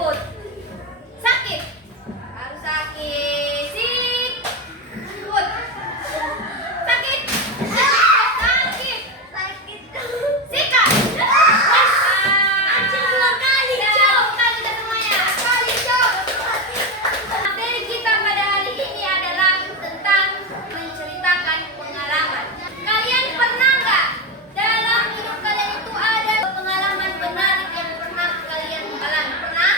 ikut. Sakit. Harus sakit. Sip. Ikut. Sakit. Sakit. Sakit. Sikat. Anjing 2 kali, Cok. Kali kita semuanya. Kali, Cok. Materi kita pada hari ini adalah tentang menceritakan pengalaman. Kalian pernah nggak dalam hidup kalian itu ada pengalaman menarik yang pernah kalian alami? Pernah?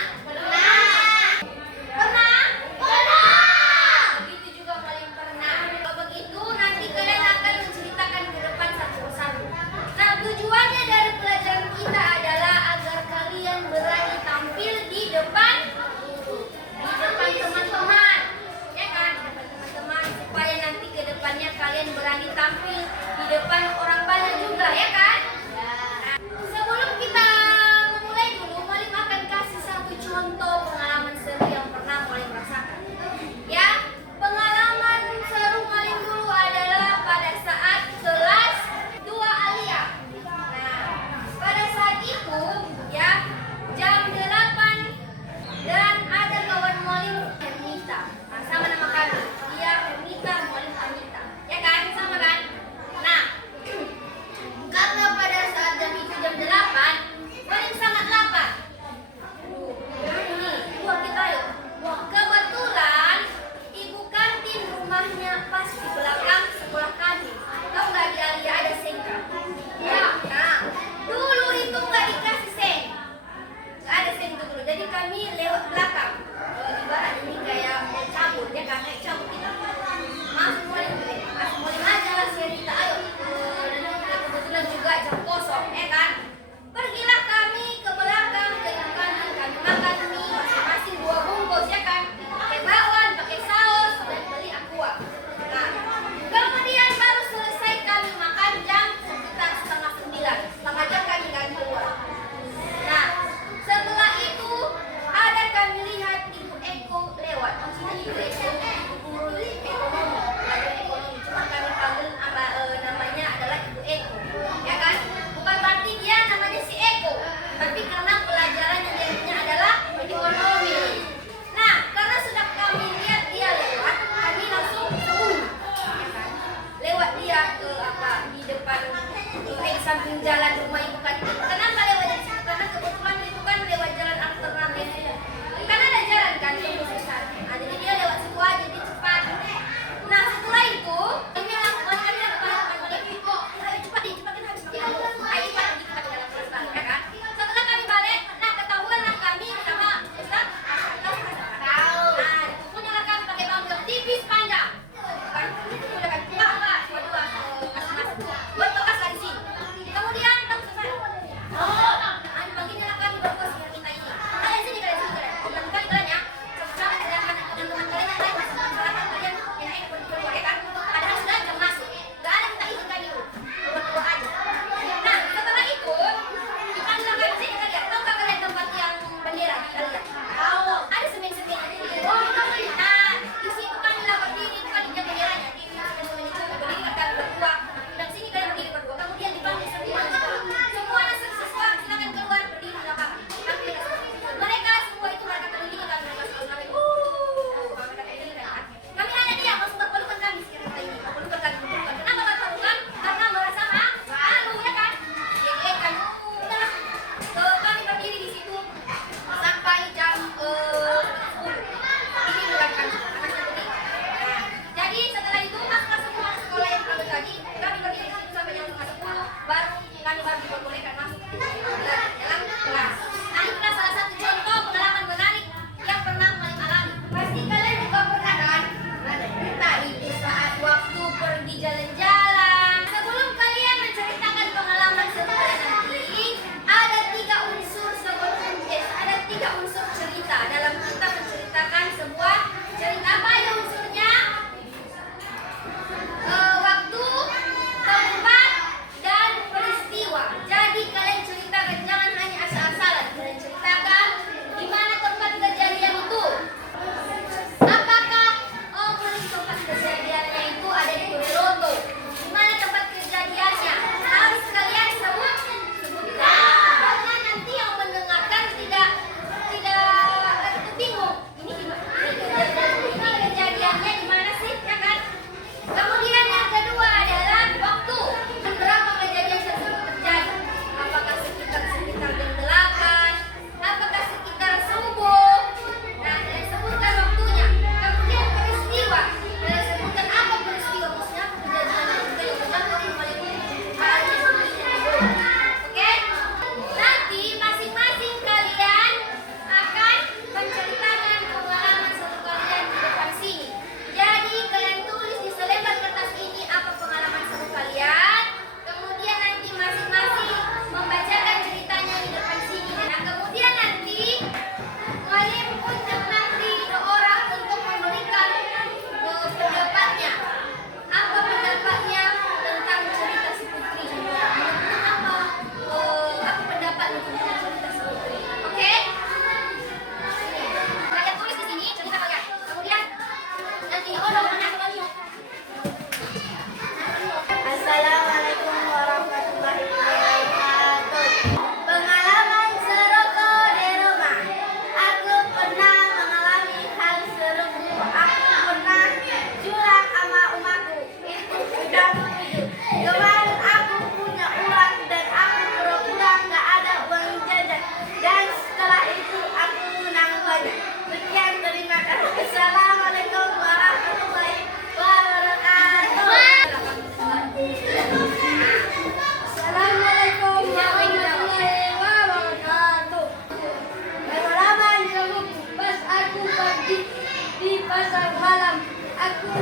aku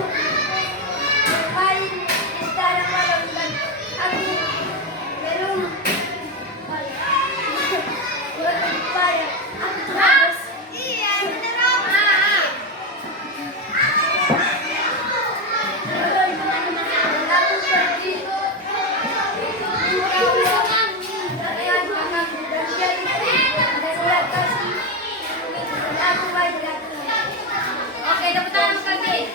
main di dalam malam dan aku belum berupaya. Aku terus. Iya, bener om. Aku pergi. Oke, tepuk tangan untuk kami.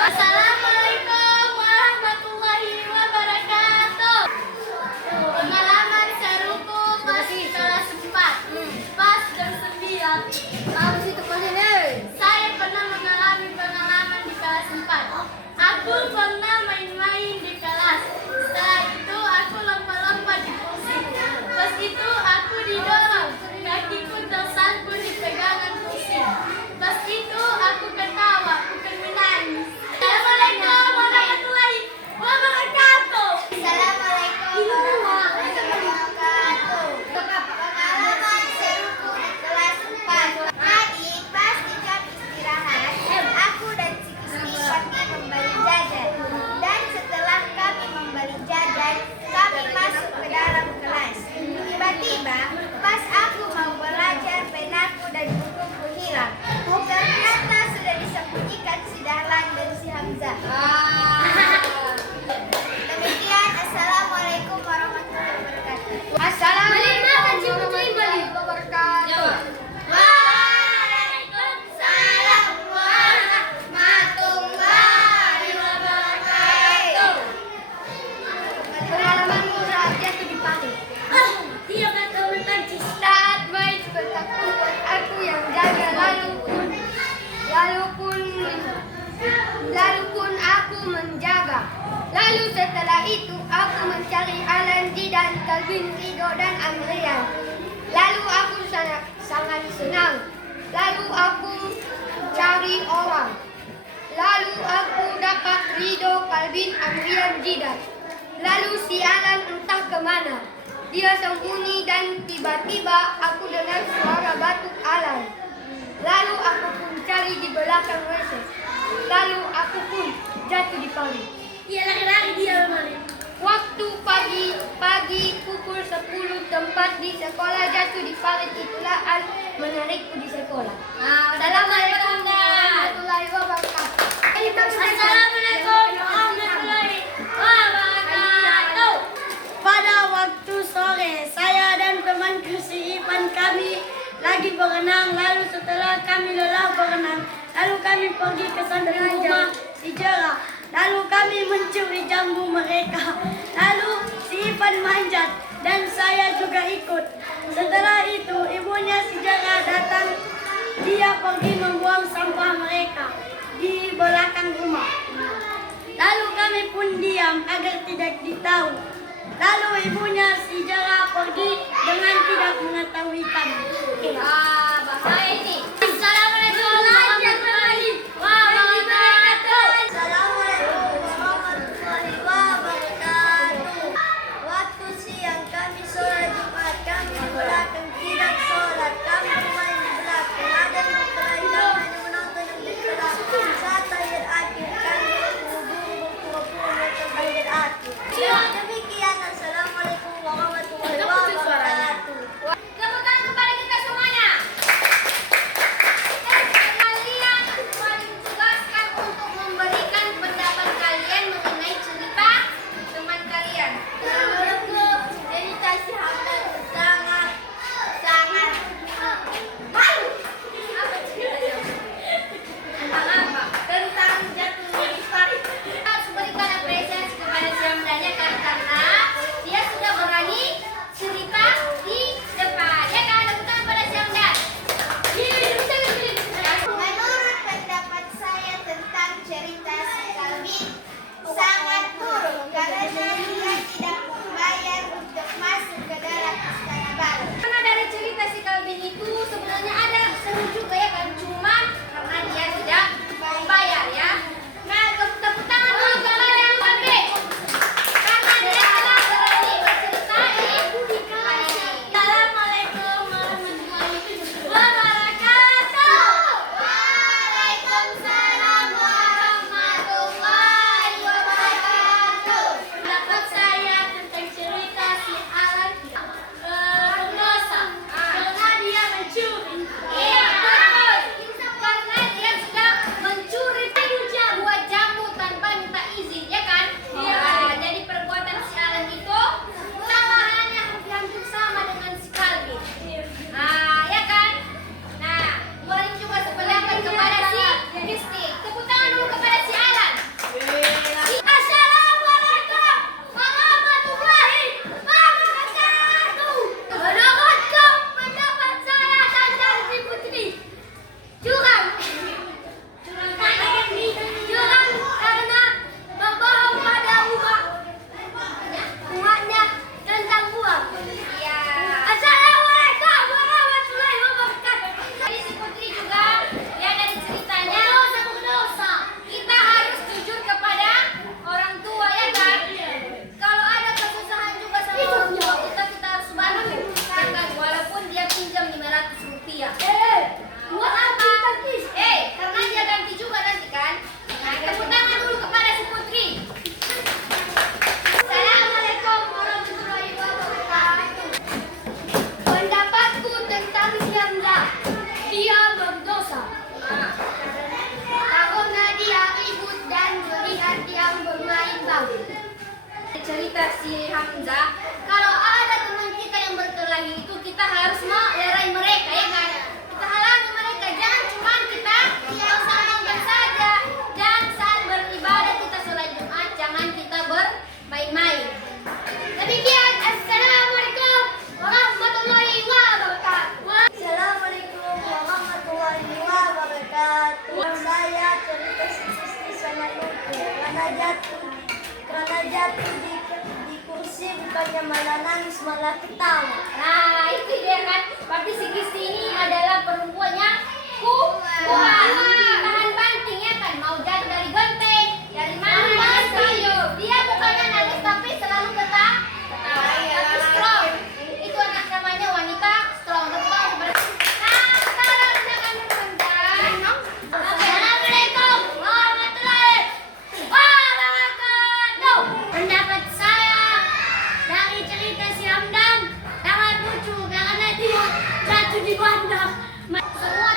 Assalamualaikum warahmatullahi wabarakatuh. Pengalaman seruku pas kelas 4, pas jam 9. Habis itu saya pernah mengalami pengalaman di kelas 4. Aku pernah main-main di kelas. Setelah itu aku lompat-lompat di kursi. Pas itu aku didorong, kakiku tersangkut di pegangan kursi. Pas itu aku ketawa, bukan menangis. Assalamualaikum warahmatullahi wabarakatuh. Assalamualaikum warahmatullahi wabarakatuh. Pengalaman seruku di kelas 4. Tadi pas di jam istirahat, aku dan si Kisti pergi membeli jajan. Dan setelah kami membeli jajan, kami masuk ke dalam kelas. Tiba-tiba, pas aku mau belajar, penaku dan bukuku hilang. Ternyata sudah disembunyikan si Dahlan dan si Hamzah. Demikian, assalamualaikum warahmatullahi wabarakatuh. Assalamualaikum warahmatullahi wabarakatuh. Waalaikumsalam warahmatullahi wabarakatuh. Pengalamanmu saat jatuh di pari. Iya kan kamu tadi. Saat main sebentakku buat aku yang jaga lalu pun aku menjaga. Lalu setelah itu aku mencari Alan, Zidan, Calvin, Rido dan Amrian. Lalu aku sangat senang. Lalu aku cari orang. Lalu aku dapat Rido, Calvin, Amrian, Zidan. Lalu si Alan entah kemana. Dia sembunyi dan tiba-tiba aku dengar suara batuk Alan. Lalu aku pun cari di belakang WC. Lalu aku pun jatuh di pari. Iya, lari-lari dia kemarin. Waktu pagi pukul 10 tempat di sekolah jatuh di parit, itulah Al menarikku di sekolah. Assalamualaikum warahmatullahi wabarakatuh. Assalamualaikum warahmatullahi wabarakatuh. Pada waktu sore, saya dan temanku si Ipan kami lagi berenang. Lalu setelah kami lelah berenang, lalu kami pergi ke samping rumah si Jera. Lalu kami mencuri jambu mereka. Lalu si Ipan manjat dan saya juga ikut. Setelah itu ibunya si Jera datang. Dia pergi membuang sampah mereka di belakang rumah. Lalu kami pun diam agar tidak ditahu. Lalu ibunya si Jera pergi dengan tidak mengetahui kami. Bahaya ini. Assalamualaikum warahmatullahi wabarakatuh. Assalamualaikum warahmatullahi wabarakatuh. Waktu siang kami sholat Jumat, kami di belakang tidak sholat. Kami bermain di belakang. Ada di belakang kami menonton di belakang. Saat tahiyat akhir kami berpura-pura tahiyat akhir. Demikian, assalamualaikum warahmatullahi wabarakatuh. Tepuk tangan kepada kita semuanya. dia. Buat apa? Karena dia ganti juga nanti kan. Nah, tepuk tangan dulu kepada si Putri. Assalamualaikum warahmatullahi wabarakatuh. Pendapatku tentang si Hamzah, dia berdosa. Karena dia ribut dan melihat yang bermain bau. Cerita si Hamzah, kalau ada teman kita yang berkelahi itu kita harus melerai mereka, ya kan? Kita halangi mereka, jangan cuma kita sama nonton saja. Dan saat beribadah kita sholat Jumat, jangan kita bermain-main. Demikian, assalamualaikum warahmatullahi wabarakatuh. Assalamualaikum warahmatullahi wabarakatuh. Saya cerita si sama lucu. Karena jatuh di kursi bukannya malah nangis malah ketawa. Nah, itu dia kan. Berarti si Gisti ini adalah perempuan yang kuat. Tahan banting ya kan. Mau jatuh dari genteng, dari mana dia bukannya nangis tapi selalu ketawa. Tapi strong. Itu anak namanya wanita strong. Betul berarti. Nah, sekarang jangan menendang. Assalamualaikum warahmatullahi wabarakatuh. Pendapat saya dari cerita si Hamdan sangat lucu karena dia jatuh di bandar. Semua